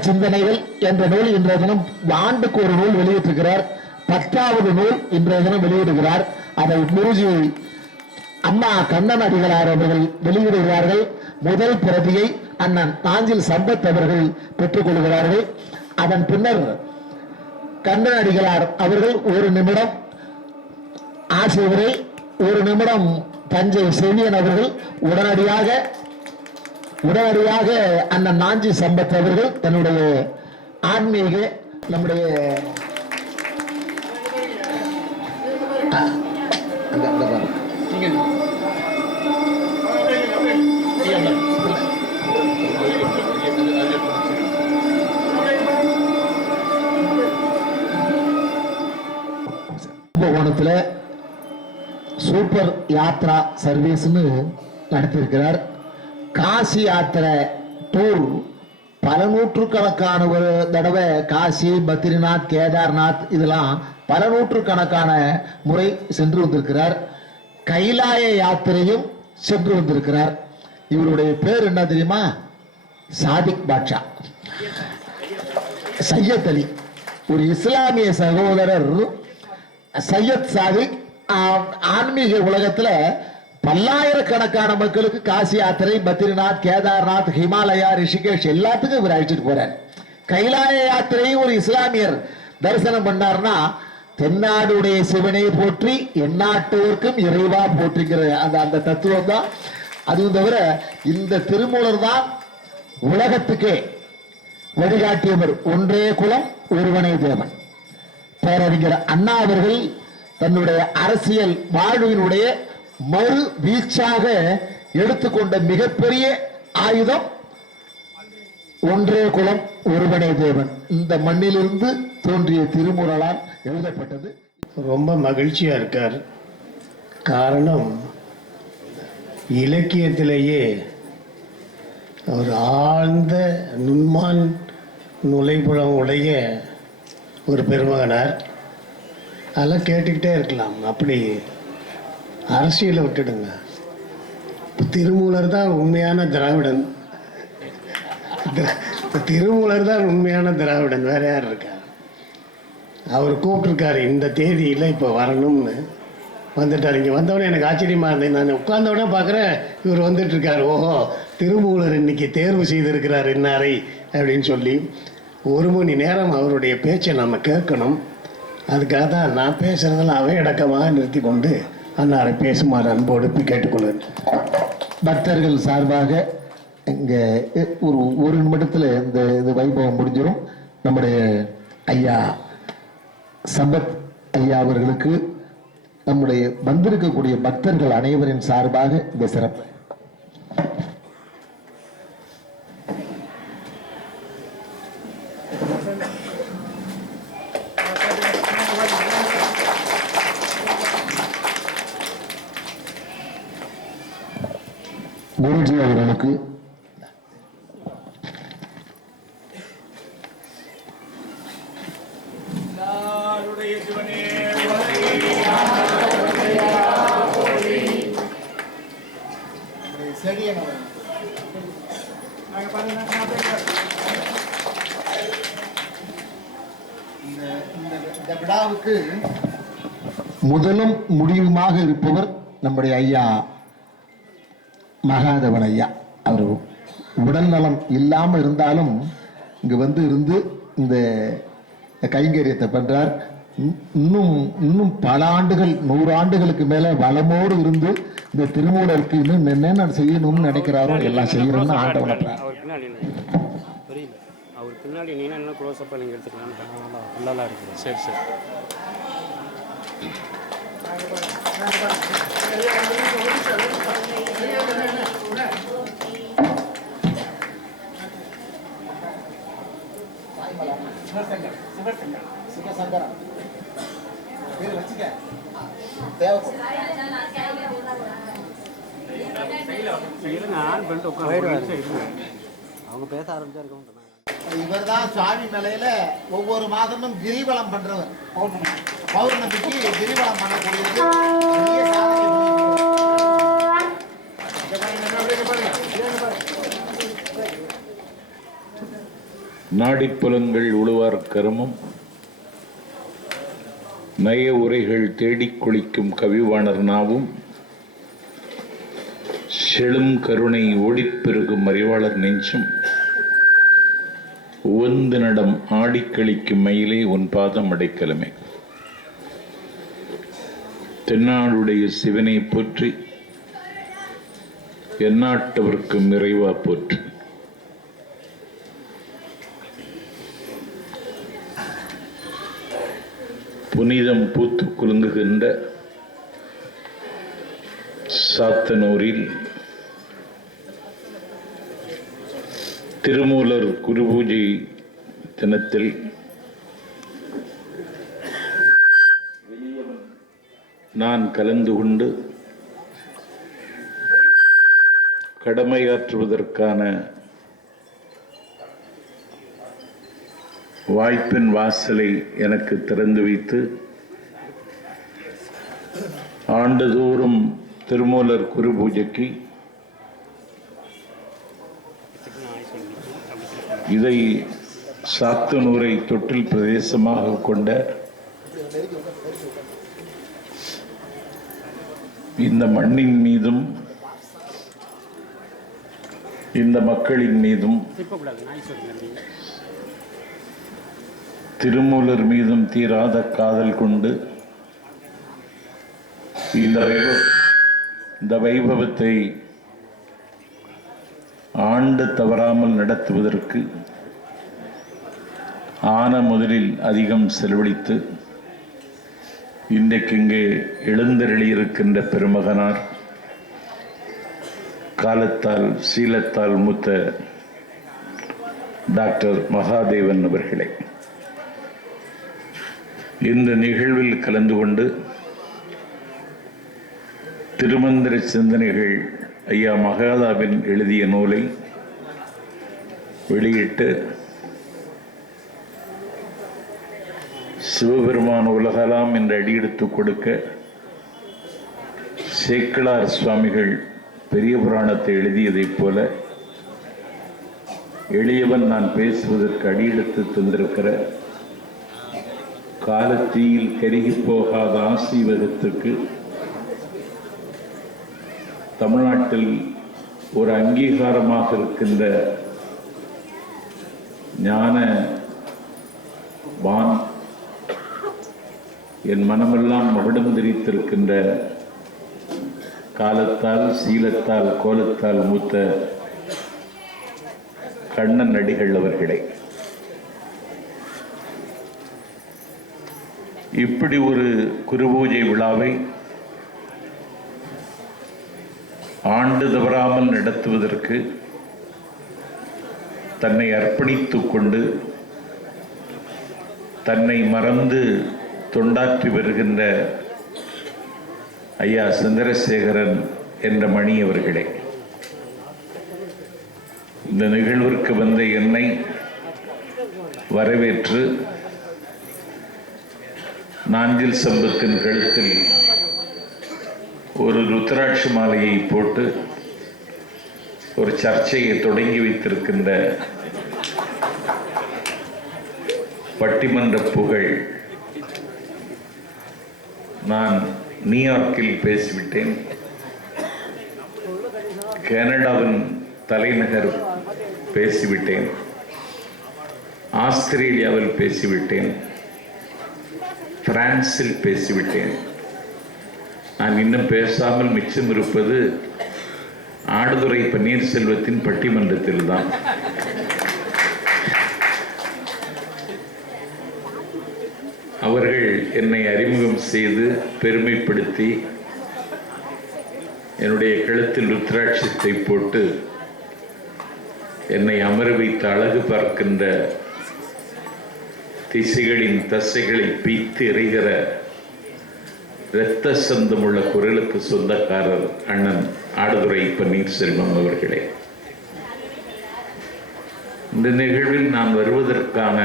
சிந்தனைகள் என்ற நூல் இன்றைய தினம் ஆண்டுக்கு ஒரு நூல் வெளியிட்டிருக்கிறார். பத்தாவது நூல் இன்றைய தினம் வெளியிடுகிறார். அதை குருஜி அம்மா கண்ணன் அடிகளார் அவர்கள் வெளியிடுகிறார்கள். முதல் பிரதியை அண்ணன் தாஞ்சில் சம்பத் அவர்கள் பெற்றுக் கொள்கிறார்கள். அதன் பின்னர் கண்ணன் அடிகளார் அவர்கள் ஒரு நிமிடம் ஆசிரியரை ஒரு நிமிடம் தஞ்சை செவியன் அவர்கள் உடனடியாக உடனடியாக அண்ணன் நாஞ்சி சம்பத் அவர்கள் தன்னுடைய ஆன்மீக நம்முடைய கும்பகோணத்தில் சூப்பர் யாத்ரா சர்வீஸ்னு நடத்தியிருக்கிறார். காசி யாத்திரை டூர் பல நூற்றுக்கணக்கான ஒரு தடவை காசி பத்ரிநாத் கேதார்நாத் இதெல்லாம் பல நூற்றுக்கணக்கான முறை சென்று வந்திருக்கிறார். கைலாய யாத்திரையும் சென்று வந்திருக்கிறார். இவருடைய பேர் என்ன தெரியுமா? சாதிக் பாட்ஷா. சையத் அலி ஒரு இஸ்லாமிய சகோதரர். சையத் சாதிக் ஆஹ், ஆன்மீக உலகத்துல பல்லாயிரக்கணக்கான மக்களுக்கு காசி யாத்திரை பத்ரிநாத் கேதார்நாத் ஹிமாலயா ரிஷிகேஷ் எல்லாத்துக்கும் இவர் அழைச்சிட்டு போறார். கைலாய யாத்திரையும் ஒரு இஸ்லாமியர் தரிசனம் பண்ணார்னா தென்னாடுடைய சிவனை போற்றி எந்நாட்டோருக்கும் இறைவா போற்றிங்கிற அந்த அந்த தத்துவம் தான். அதுவும் தவிர இந்த திருமூலர் தான் உலகத்துக்கே வழிகாட்டியவர் ஒன்றே குலம் ஒருவனே தேவன். பேரறிஞர் அண்ணா அவர்கள் தன்னுடைய அரசியல் வாழ்வினுடைய மறு வீச்சாக எடுத்துக்கொண்ட மிகப்பெரிய ஆயுதம் ஒன்றே குலம் ஒருவனே தேவன். இந்த மண்ணிலிருந்து தோன்றிய திருமுறளால் எழுதப்பட்டது. ரொம்ப மகிழ்ச்சியா இருக்கார். காரணம் இலக்கியத்திலேயே ஒரு ஆழ்ந்த நுண்மான் நுழைபுலம் உடைய ஒரு பெருமகனார். அதெல்லாம் கேட்டுக்கிட்டே இருக்கலாம் அப்படி அரசியலை விட்டுடுங்க. திருமூலர் தான் உண்மையான திராவிடன். திரா- திருமூலர் தான் உண்மையான திராவிடன். வேற யார் இருக்கா? அவர் கூப்பிட்டுருக்காரு இந்த தேதியில் இப்போ வரணும்னு. வந்துட்டார். இங்கே வந்தவொடனே எனக்கு ஆச்சரியமா இருந்தேன் நான் உட்கார்ந்தவுடனே பார்க்குறேன் இவர் வந்துட்டுருக்காரு. ஓஹோ திருமூலர் இன்னைக்கு தேர்வு செய்திருக்கிறார் இன்னாரை அப்படின்னு சொல்லி. ஒரு மணி நேரம் அவருடைய பேச்சை நம்ம கேட்கணும். அதுக்காக தான் நான் பேசுறதெல்லாம் அவையடக்கமாக நிறுத்தி கொண்டு அன்னாரை பேசுமாறு அன்போடு கேட்டுக்கொள்கிறேன். பக்தர்கள் சார்பாக இங்கே ஒரு ஒரு நிமிடத்தில் இந்த இது வைபவம் முடிஞ்சிடும் நம்முடைய ஐயா சம்பத் ஐயா அவர்களுக்கு நம்முடைய வந்திருக்கக்கூடிய பக்தர்கள் அனைவரின் சார்பாக இந்த சிறப்பு. குருஜி அவர்களுக்கு இந்த விழாவுக்கு முதலும் முடிவுமாக இருப்பவர் நம்முடைய ஐயா மகாதவன் ஐயா அவர் உடல் நலம் இல்லாமல் இருந்தாலும் இங்கு வந்து இருந்து இந்த கைங்கரியத்தை பண்றார். இன்- இன்னும் இன்னும் பல ஆண்டுகள் நூறு ஆண்டுகளுக்கு மேல வளமோடு இருந்து இந்த திருமூலருக்கு இன்னும் என்னென்ன செய்யணும்னு நினைக்கிறாரோ எல்லாம் செய்யணும்னு ஆண்டவனை பின்னாடி அவர் பின்னாடி நீனா என்ன க்ளோஸ் அப்பாக நீங்கள் எடுத்துக்கலாம்னு நல்லா இருக்குது. சரி சரி. அவங்க பேச ஆரம்பிச்சா இருக்கவும் இவர்தான் சுவாமி மலையில ஒவ்வொரு மாதமும் கிரிவலம் பண்றவர். பௌர்ணமிக்கு கிரிவலம் பண்ணக்கூடியது. நாடிப்புலங்கள் உழுவார் கருமம். நய உரைகள் தேடிக் குளிக்கும் கவிவாணர் நாவும். செழும் கருணை ஓடிப்பெருகும் அறிவாளர் நெஞ்சும். உவந்து நடம் ஆடிக் கழிக்கும் மயிலே உன் பாதம் அடைக்கலமே. தென்னாடுடைய சிவனை போற்றி எந்நாட்டவர்க்கும் இறைவா போற்று. புனிதம் பூத்து குலுங்குகின்ற சாத்தனூரில் திருமூலர் குருபூஜை தினத்தில் நான் கலந்து கொண்டு கடமையாற்றுவதற்கான வாய்ப்பின் வாசலை எனக்கு திறந்து வைத்து ஆண்டுதோறும் திருமூலர் குரு பூஜைக்கு இதை சாத்தனூரை தொட்டில் பிரதேசமாக கொண்ட இந்த மண்ணின் மீதும் இந்த மக்களின் மீதும் திருமூலர் மீதும் தீராத காதல் கொண்டு இந்த வைபவ இந்த வைபவத்தை ஆண்டு தவறாமல் நடத்துவதற்கு ஆன முதலில் அதிகம் செலவழித்து இன்றைக்கு இங்கே எழுந்தருளியிருக்கின்ற பெருமகனார் காலத்தால் சீலத்தால் மூத்த டாக்டர் மகாதேவன் அவர்களே. இந்த நிகழ்வில் கலந்து கொண்டு திருமந்திர சிந்தனைகள் ஐயா மகாதாவின் எழுதிய நூலை வெளியிட்டு சிவபெருமான் உலகலாம் என்று அடியெடுத்து கொடுக்க சேக்கிழார் சுவாமிகள் பெரிய புராணத்தை எழுதியதைப் போல எளியவன் நான் பேசுவதற்கு அடியெடுத்து தந்திருக்கிற காலத்தீயில் கருகி போகாத ஆசீர்வாதத்துக்கு தமிழ்நாட்டில் ஒரு அங்கீகாரமாக இருக்கின்ற ஞான வான் என் மனமெல்லாம் மகுடம் திரித்திருக்கின்ற காலத்தால் சீலத்தால் கோலத்தால் மூத்த கண்ணன் நடிகள் அவர்களே. இப்படி ஒரு குருபூஜை விழாவை ஆண்டு தவறாமல் நடத்துவதற்கு தன்னை அர்ப்பணித்துக் கொண்டு தன்னை மறந்து தொண்டாற்றி வருகின்ற ஐயா சந்திரசேகரன் என்ற மணி அவர்களே. இந்த நிகழ்விற்கு வந்த என்னை வரவேற்று நாஞ்சில் சம்பத்தின் கழுத்தில் ஒரு ருத்ராட்சி மாலையை போட்டு ஒரு சர்ச்சையை தொடங்கி வைத்திருக்கின்ற பட்டிமன்ற புகழ் நான் நியூயார்க்கில் பேசிவிட்டேன். கனடாவின் தலைநகர் பேசிவிட்டேன். ஆஸ்திரேலியாவில் பேசிவிட்டேன். பிரான்சில் பேசிவிட்டேன். நான் இன்னும் பேசாமல் மிச்சம் இருப்பது ஆடுதுறை பன்னீர்செல்வத்தின் பட்டிமன்றத்தில் தான். அவர்கள் என்னை அறிமுகம் செய்து பெருமைப்படுத்தி என்னுடைய கழுத்தில் ருத்ராட்சத்தை போட்டு என்னை அமர வைத்து அழகு பார்க்கின்ற திசைகளின் தசைகளை பீத்து எறிகிற இரத்த சந்தமுள்ள குரலுக்கு சொந்தக்காரர் அண்ணன் ஆடுதுறை பன்னீர்செல்வம் அவர்களே. இந்த நிகழ்வில் நான் வருவதற்கான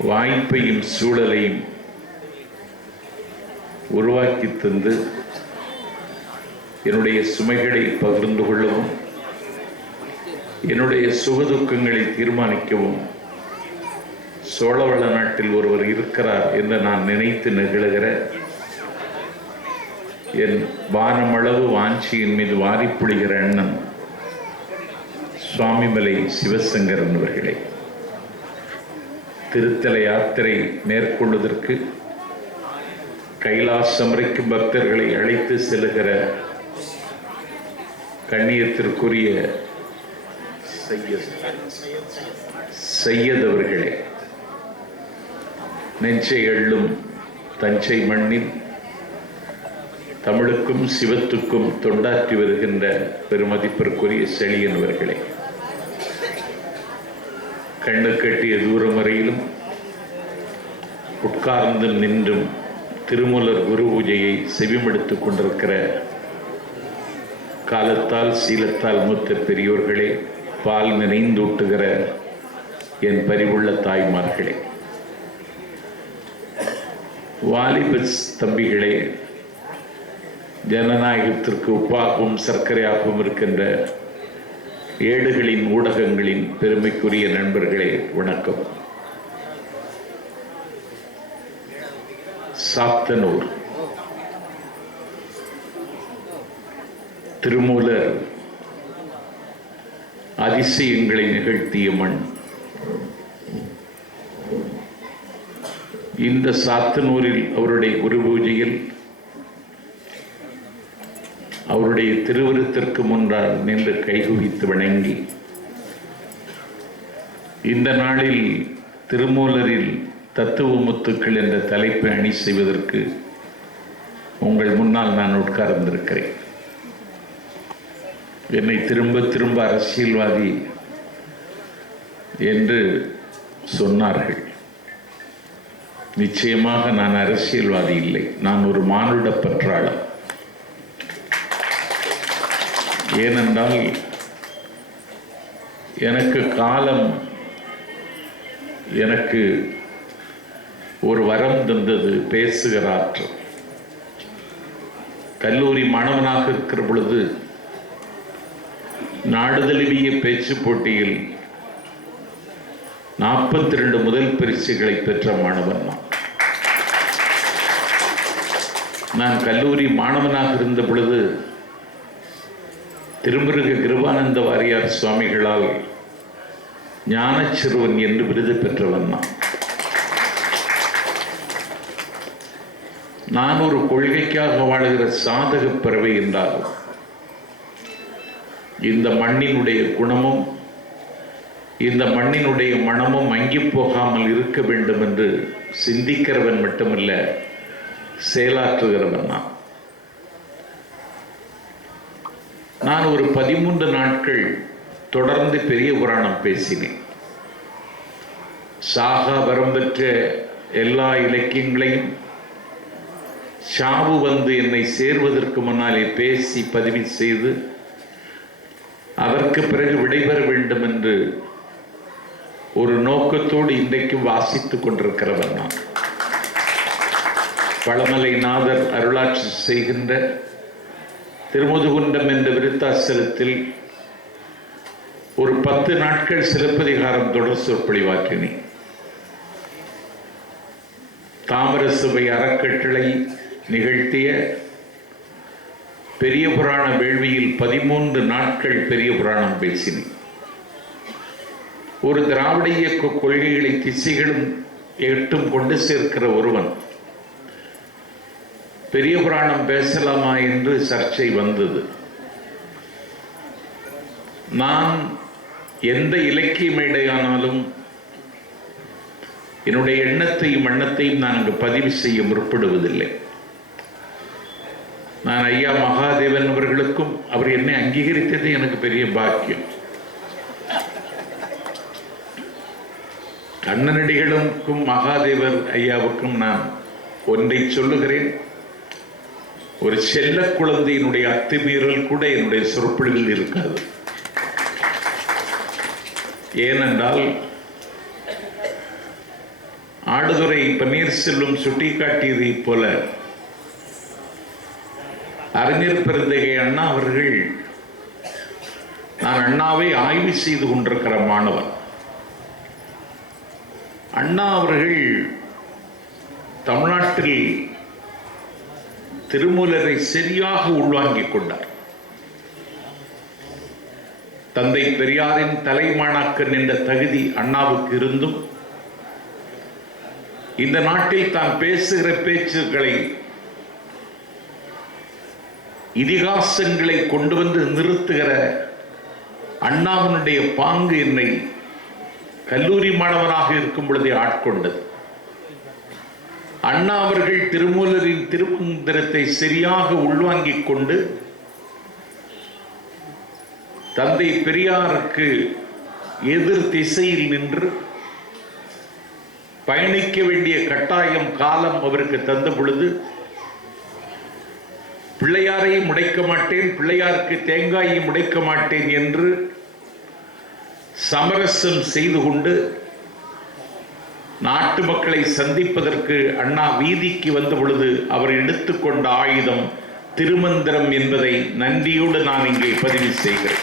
வாய்ப்பையும் சூழலையும் உருவாக்கி தந்து என்னுடைய சுமைகளை பகிர்ந்து கொள்ளவும் என்னுடைய சுகதுக்கங்களை தீர்மானிக்கவும் சோழவள நாட்டில் ஒருவர் இருக்கிறார் என்று நான் நினைத்து நெகிழுகிற என் வானமளவு வாஞ்சியின் மீது வாரிப்புடுகிற அண்ணன் சுவாமிமலை சிவசங்கரன் அவர்களே. திருத்தல யாத்திரை மேற்கொள்வதற்கு கைலாசம் வரைக்கும் பக்தர்களை அழைத்து செல்லுகிற கண்ணியத்திற்குரிய சையத் அவர்களே நெஞ்சை எள்ளும் தஞ்சை மண்ணில் தமிழுக்கும் சிவத்துக்கும் தொண்டாற்றி வருகின்ற பெருமதிப்பிற்குரிய செழியன் அவர்களே. கண்ணு கட்டிய தூரம் வரையிலும் உட்கார்ந்து நின்றும் திருமூலர் குரு பூஜையை செவிமெடுத்துக் கொண்டிருக்கிற காலத்தால் சீலத்தால் மூத்த பெரியோர்களே பால் நினைந்தூட்டுகிற என் பரிவுள்ள தாய்மார்களே. வாலிப தம்பிகளே ஜனநாயகத்திற்கு உப்பாகவும் சர்க்கரையாகவும் இருக்கின்ற ஏடுகளின் ஊடகங்களின் பெருமைக்குரிய நண்பர்களே வணக்கம். சாத்தனூர். திருமூலர் அதிசயங்களை நிகழ்த்திய மண். இந்த சாத்தனூரில் அவருடைய குரு பூஜையில் அவருடைய திருவுருத்திற்கு முன்னால் நின்று கைகுவித்து வணங்கி இந்த நாளில் திருமூலரில் தத்துவ முத்துக்கள் என்ற தலைப்பை அணி செய்வதற்கு உங்கள் முன்னால் நான் உட்கார்ந்திருக்கிறேன். என்னை திரும்ப திரும்ப அரசியல்வாதி என்று சொன்னார்கள். நிச்சயமாக நான் அரசியல்வாதி இல்லை. நான் ஒரு மானுட பற்றாளர் ஏனென்றால் எனக்கு காலம் எனக்கு ஒரு வரம் தந்தது பேசுகிற ஆற்றல். கல்லூரி மாணவனாக இருக்கிற பொழுது நாடுதழுவிய பேச்சு போட்டியில் நாற்பத்தி ரெண்டு முதல் பரிசுகளை பெற்ற மாணவன் நான். நான் கல்லூரி மாணவனாக இருந்த பொழுது திருமுருக கிருபானந்த வாரியார் சுவாமிகளால் ஞானச்சிறுவன் என்று விருது பெற்றவன் நான். நான் ஒரு கொள்கைக்காக வாழுகிற சாதக பறவை என்றாலும் இந்த மண்ணினுடைய குணமும் இந்த மண்ணினுடைய மனமும் மங்கி போகாமல் இருக்க வேண்டும் என்று சிந்திக்கிறவன் மட்டுமல்ல செயலாற்றுகிறவன் நான். நான் ஒரு பதிமூன்று நாட்கள் தொடர்ந்து பெரிய புராணம் பேசினேன். சாகா வரம் பெற்ற எல்லா இலக்கியங்களையும் சாவு வந்து என்னை சேர்வதற்கு முன்னாலே பேசி பதிவு செய்து அதற்கு பிறகு விடைபெற வேண்டும் என்று ஒரு நோக்கத்தோடு இன்றைக்கும் வாசித்துக் கொண்டிருக்கிறவன் நான். பழமலை நாதர் அருளாட்சி செய்கின்ற திருமுதுகுண்டம் என்ற விருத்தாசலத்தில் ஒரு பத்து நாட்கள் சிலப்பதிகாரம் தொடர் சொற்பொழிவாற்றினேன் தாமர சபை அறக்கட்டளை நிகழ்த்திய பெரிய புராண வேள்வியில் பதிமூன்று நாட்கள் பெரிய புராணம் பேசினேன். ஒரு திராவிட இயக்க கொள்கைகளை திசைகளும் எட்டும் கொண்டு சேர்க்கிற ஒருவன் பெரிய புராணம் பேசலாமா என்று சர்ச்சை வந்தது. நான் எந்த இலக்கிய மேடையானாலும் என்னுடைய எண்ணத்தையும் எண்ணத்தையும் நான் அங்கு பதிவு செய்ய முற்படுவதில்லை. நான் ஐயா மகாதேவன் அவர்களுக்கும் அவர் என்னை அங்கீகரித்தது எனக்கு பெரிய பாக்கியம். கண்ணனடிகளுக்கும் மகாதேவர் ஐயாவுக்கும் நான் ஒன்றை சொல்லுகிறேன். ஒரு செல்ல குழந்தையினுடைய அத்துமீறல் கூட என்னுடைய சொற்பொழிவில் இருக்காது. ஏனென்றால் ஆடுதுறை பன்னீர்செல்வம் சுட்டிக்காட்டியதைப் போல அறிஞர் பெருந்தகை அண்ணா அவர்கள் நான் அண்ணாவை ஆய்வு செய்து கொண்டிருக்கிற மாணவன். அண்ணா அவர்கள் தமிழ்நாட்டில் திருமூலரை சரியாக உள்வாங்கிக் கொண்டார். தந்தை பெரியாரின் தலைமாணாக்கன் என்ற தகுதி அண்ணாவுக்கு இருந்தும் இந்த நாட்டில் தான் பேசுகிற பேச்சுக்களை இதிகாசங்களை கொண்டு வந்து நிறுத்துகிற அண்ணாவினுடைய பாங்கு என்னை கல்லூரி மாணவனாக இருக்கும் பொழுதே ஆட்கொண்டது. அண்ணா அவர்கள் திருமூலரின் திருமந்திரத்தை சரியாக உள்வாங்கிக் கொண்டு தந்தை பெரியாருக்கு எதிர் திசையில் நின்று பயணிக்க வேண்டிய கட்டாயம் காலம் அவருக்கு தந்த பொழுது பிள்ளையாரையும் உடைக்க மாட்டேன் பிள்ளையாருக்கு தேங்காயையும் உடைக்க மாட்டேன் என்று சமரசம் செய்து கொண்டு நாட்டு மக்களை சந்திப்பதற்கு அண்ணா வீதிக்கு வந்த பொழுது அவர் எடுத்துக்கொண்ட ஆயுதம் திருமந்திரம் என்பதை நன்றியோடு நான் இங்கே பதிவு செய்கிறேன்.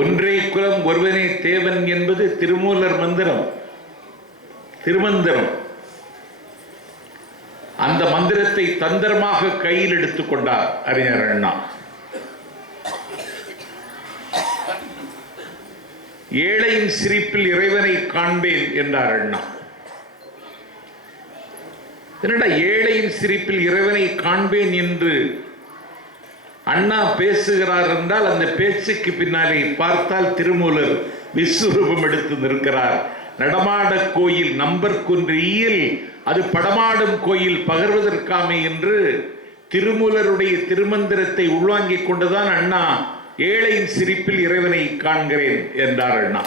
ஒன்றே குலம் ஒருவனே தேவன் என்பது திருமூலர் மந்திரம். திருமந்திரம். அந்த மந்திரத்தை தந்திரமாக கையில் எடுத்துக்கொண்டார் அறிஞர் அண்ணா. ஏழையின் சிரிப்பில் இறைவனை காண்பேன் என்றார் அண்ணா. என்னடா ஏழையின் சிரிப்பில் இறைவனை காண்பேன் என்று அண்ணா பேசுகிறார் என்றால் அந்த பேச்சுக்கு பின்னாலே பார்த்தால் திருமூலர் விஸ்வரூபம் எடுத்து நிற்கிறார். நடமாட கோயில் நம்பர் குன்றியில் அது படமாடும் கோயில் பகர்வதற்காமே என்று திருமூலருடைய திருமந்திரத்தை உள்வாங்கிக் கொண்டுதான் அண்ணா ஏழையின் சிரிப்பில் இறைவனை காண்கிறேன் என்றார் அண்ணா.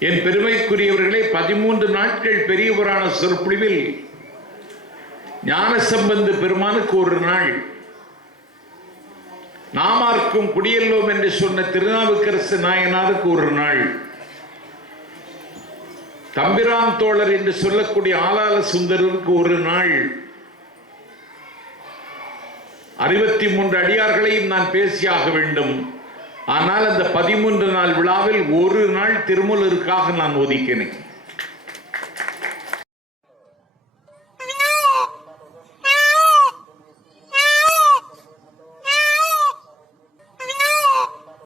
என் பெருமைக்குரியவர்களே பதிமூன்று நாட்கள் பெரிய புராண சொற்பொழிவில் ஞானசம்பந்த பெருமானுக்கு ஒரு நாள் நாமார்க்கும் குடியல்லோம் என்று சொன்ன திருநாவுக்கரசு நாயனாருக்கு ஒரு நாள் தம்பிரான் தோழர் என்று சொல்லக்கூடிய ஆலால சுந்தரருக்கு ஒரு நாள் அறுபத்தி மூன்று அடியார்களையும் நான் பேசியாக வேண்டும். ஆனால் அந்த பதிமூன்று நாள் விழாவில் ஒரு நாள் திருமூலருக்காக நான் ஒதுக்கினேன்.